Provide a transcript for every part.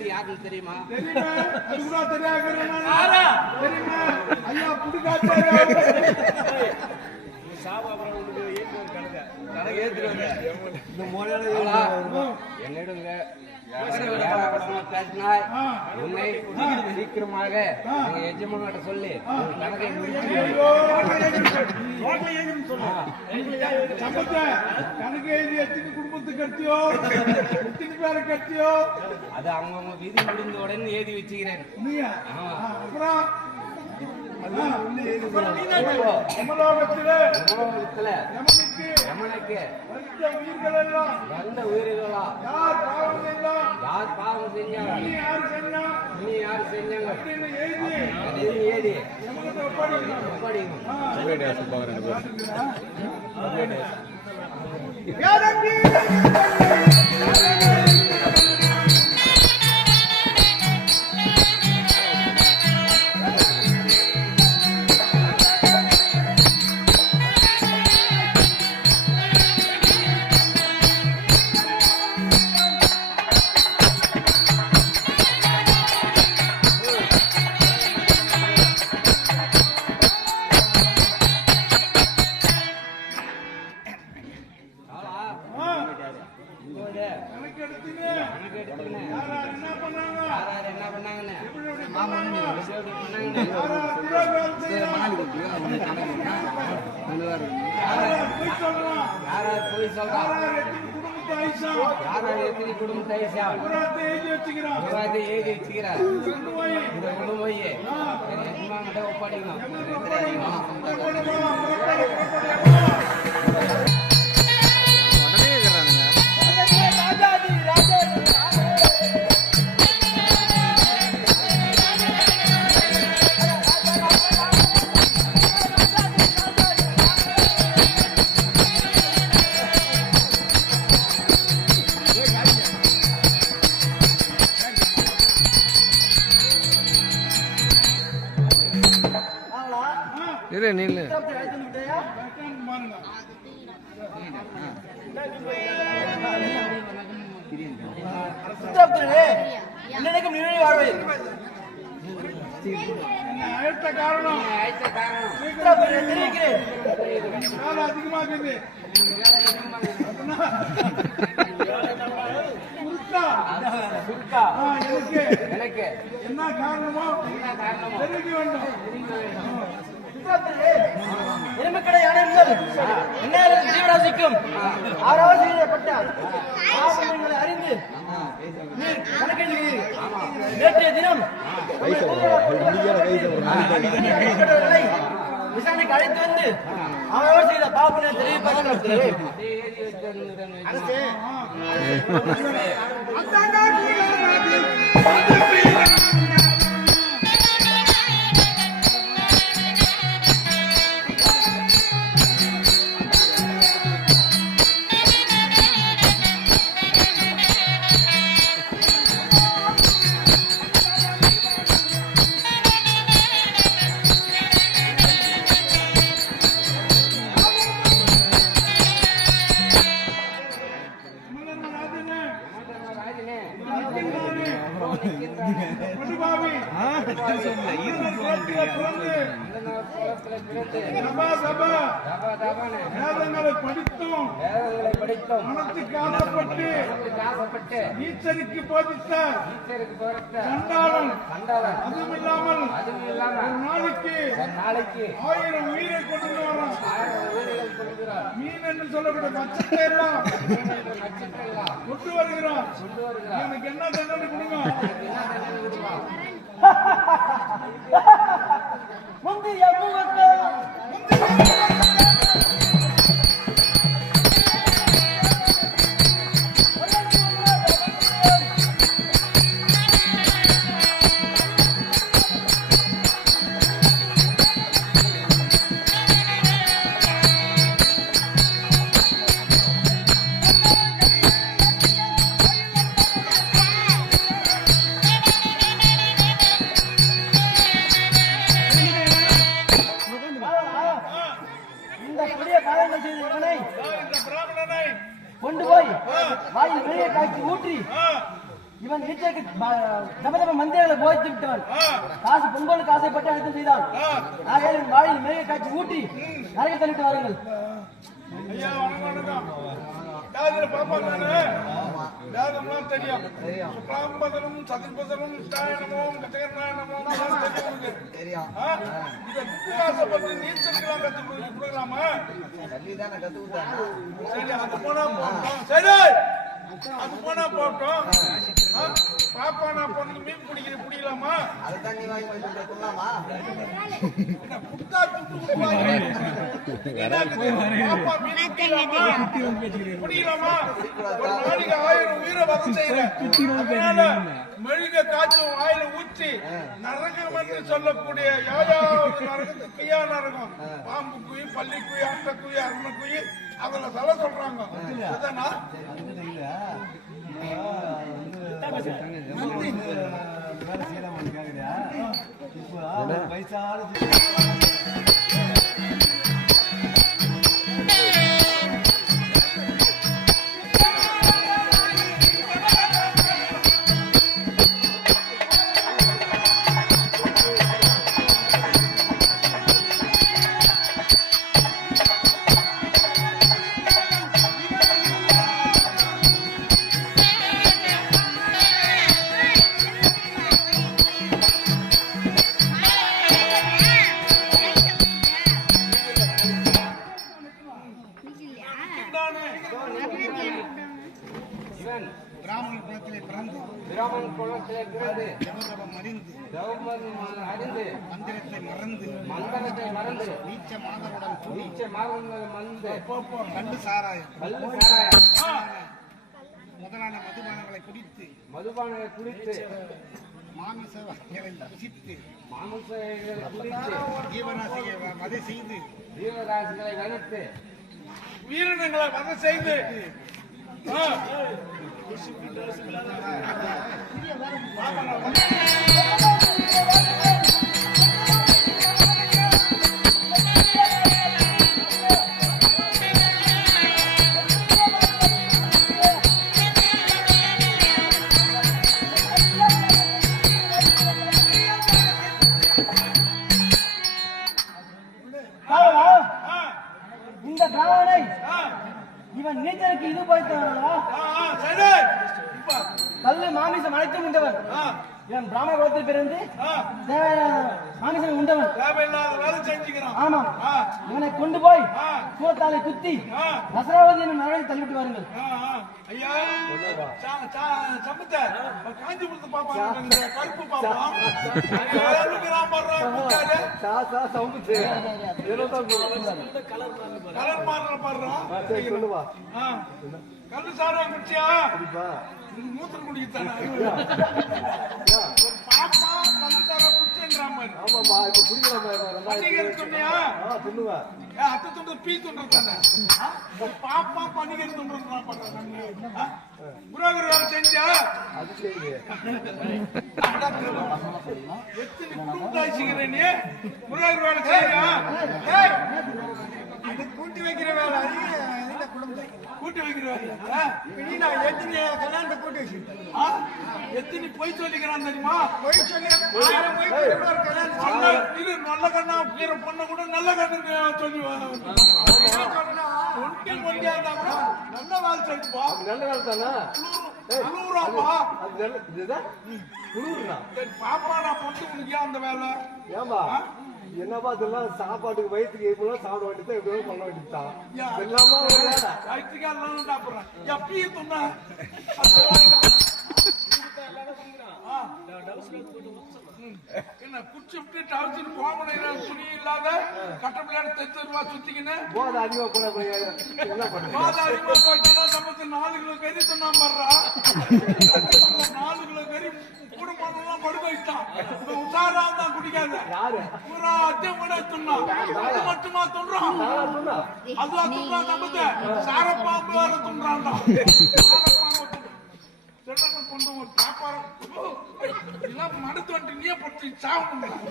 ஏது யாருன்னு தெரியுமா? என்னிடுங்க பேசினாய் உன்னை சீக்கிரமாக எங்க எஜமானிட்ட சொல்லி கணக்கை குடும்பத்துக்கு கட்டியோ பேரை கட்டியோ அது அவங்க விதி முடிந்த உடனே எழுதி வச்சுக்கிறேன். உயிர்களா யார் பாவம் செஞ்சாங்க நீ யாரு செஞ்சாங்க ஏதி குடும்பத்தை எழுதி வச்சுக்கிறார். ஒப்படைக்கணும். நீல காரணம் எனக்கு என்ன காரணமோ தெரிவிக்க வேண்டும். எலும்புக்கடை அடைந்தது என்ன ஜீவராசிக்கும் ஆறாவது செய்யப்பட்டால் அறிந்து நீர் கணக்கெழுகிறீர்கள். நேற்றைய தினம் விசாரணைக்கு அழைத்து வந்து அவரோடு செய்த பாவனை தெரிவிப்பதற்கு படித்தும் மனத்துக்கு ஆசைப்பட்டு ஈச்சருக்கு போதித்த சண்டாளன் அதுவும் இல்லாமல் ஒரு நாளைக்கு 1000 உயிரை கொண்டு வரோம். மீன் என்று சொல்லக்கூடிய பட்சத்தை எல்லாம் கொண்டு வருகிறான். எனக்கு என்ன தண்டனை கொடுங்க? முந்தைய கொண்டு போய் வாயில் வெளியே காய்ச்சி ஊற்றி இவன் நீச்சலுக்கு ஜபதப மந்திரங்களை போதித்து விட்டவன். காசு பொங்கலுக்கு ஆசைப்பட்டு அனைத்தும் செய்தான். ஆகையால் வாயில் மேலே காய்ச்சி ஊட்டி நரக தள்ளிட்டு வாருங்கள். ஐயா வணக்கம். யாரு பாப்பா நானு யாருலாம் தெரியும். சுக்லாம்பதனம் சதுர்பதனம் ஸ்டாயனமோம் கட்டகர்ணாயனமோம் தெரியும். இதை ஆசைப்பட்டு நீச்சலுக்கெல்லாம் கொடுக்கலாமா? சரி அது போனா போட்டோம். சரி அது போனா போட்டோம். பாப்பா நான் பொண்ணு மீன் பிடிக்கலாமா? பாப்பா மீன் பிடிக்கலாமா? ஒரு நாளைக்கு 1000 உயிரை வதம் செய்யறேன். மெழுக காய்ச்சும் வாயில ஊற்றி நரகம் என்று சொல்லக்கூடிய யாராவது நரகத்துக்கு குய்யா நரகம், பாம்பு குயி, பள்ளி குயி, அட்டை குயி, அருண குயி, அதுல சொல்ல சொல்றாங்க. பிராமண குலத்திலே பிறந்து அறிந்து மந்திரத்தை மறந்து நீச்ச மாதருடன் மந்து கண்டு சாராயம் முதலான மதுபானங்களை குடித்து மாமிச வகைகளை புசித்து ஜீவராசிகளை வதைத்து வீரனங்களை வதை செய்து இந்த பிராமணனை இவன் நீச்சலுக்கு இது போய்த்தவனா? கல்லு மாமிசம் அனைத்தும் உண்டவன். இவன் பிராமண குலத்தில் பிறந்து மாமிசம் உண்டவன். ஆமாம், இவனை கொண்டு போய் சூத்தாலை குத்தி நசராவதி என்னும் நரகத்தை தள்ளிவிட்டு வாருங்கள். ஐயா காஞ்சிபுரத்து பாப்பா கருப்பு பாப்பா கலர் மாற பாடுறான். கல்லு சாரா குடிச்சியா? மூத்தம் குடிக்கத்தானே பாப்பா கல்லு சாரா குடிச்சேன்றான். பண்டிகை சொன்னியா? அத்தை துண்டு பீ துண்டுறானே பாப்பா பண்டிகை துண்டுறான். புரோகர் வேலை செஞ்சா எத்தனை குடும்பத்தாய்ச்சிக்கிறேன் நீ? புரோகர் வேலை செஞ்சா கூட்டி வைக்கிற வேலை கூட்டி வைக்கிற வேலை எத்தனை கல்யாணத்தை கூட்டி வச்சு எத்தனை பொய் சொல்லிக்கிறான் தெரியுமா? பொய் சொல்லி நல்ல கண்ணா கீரை பொண்ண கூட நல்ல கண்ணு சொல்லி நல்ல வேலை செஞ்சுப்பா. நல்ல வேலை தானே பாப்பா நான் பொண்ணு உனக்கு ஏன் அந்த வேலை? ஏன்பா என்னப்பா இதெல்லாம் சாப்பாட்டுக்கு வயிற்றுக்கு எப்படிலாம் சாப்பிட வேண்டியதான் எப்படியும் பண்ண வேண்டியதுதான். எல்லாமே வயிற்றுக்கா எல்லாம் சாப்பிடுறேன். எப்பயே சொன்ன என்ன குடிச்சுட்டு டவுச்சு போகணும். துணி இல்லாத கட்ட பிள்ளையாடு தெத்து ரூபா சுத்திக்கின்னு போதை அதிகமா கூட என்ன பண்ண போதை அதிகமா போயிட்டுனா சமத்து 4 கிலோ கறி சொன்னா மர்றா 4 கிலோ கறி கூட போனெல்லாம் படுக்க வச்சான். உசாரா தான் குடிக்காத பூரா அத்தியம் கூட சொன்னான். அது மட்டுமா சொல்றான்? அதுவா சொல்றான் சமத்து சாரப்பாம்பு வேற சொல்றான்டா. கொண்டு ஒரு வியாபாரம் எல்லாம் மடுத்து வந்து நீயே படுத்து சாப்பிடணும்.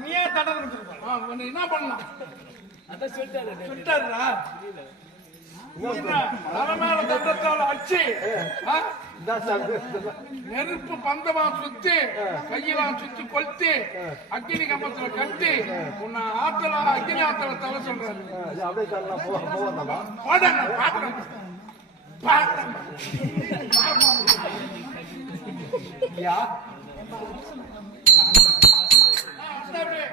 நீயே தடவை என்ன பண்ணலாம்? சொல்லிட்டாரா தலைமையில தண்டத்தால் அடிச்சு இதான் சாமி. நெருப்பு பந்தமா சுத்தி கையெல்லாம் சுத்தி கொளுத்தி அக்கினி கம்பத்துல கட்டி உன்னை ஆத்தல அக்கினி ஆத்தல தலை சொல்றாரு. அப்படியே சொல்லலாம் போவாங்களா? போட நான் பாக்குறேன் யா அப்படியே